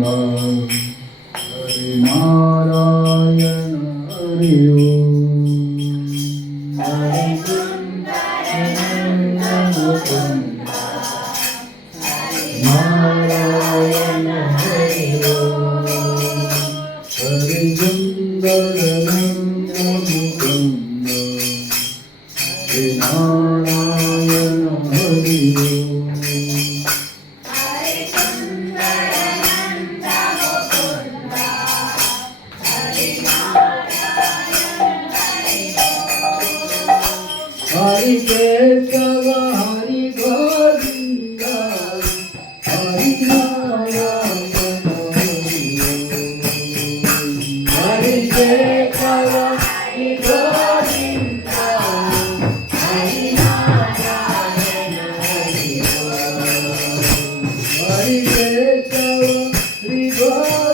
హరి నారాయణ హరి ఓం హరి నారాయణ హరి ఓం హరి సుందరనంద ముకుంద హరి నారాయణ హరి ఓం Hari Keshava Hari Govinda Hari Narayana Hari Keshava Hari Govinda Hari Narayana Hari Keshava Hari Govinda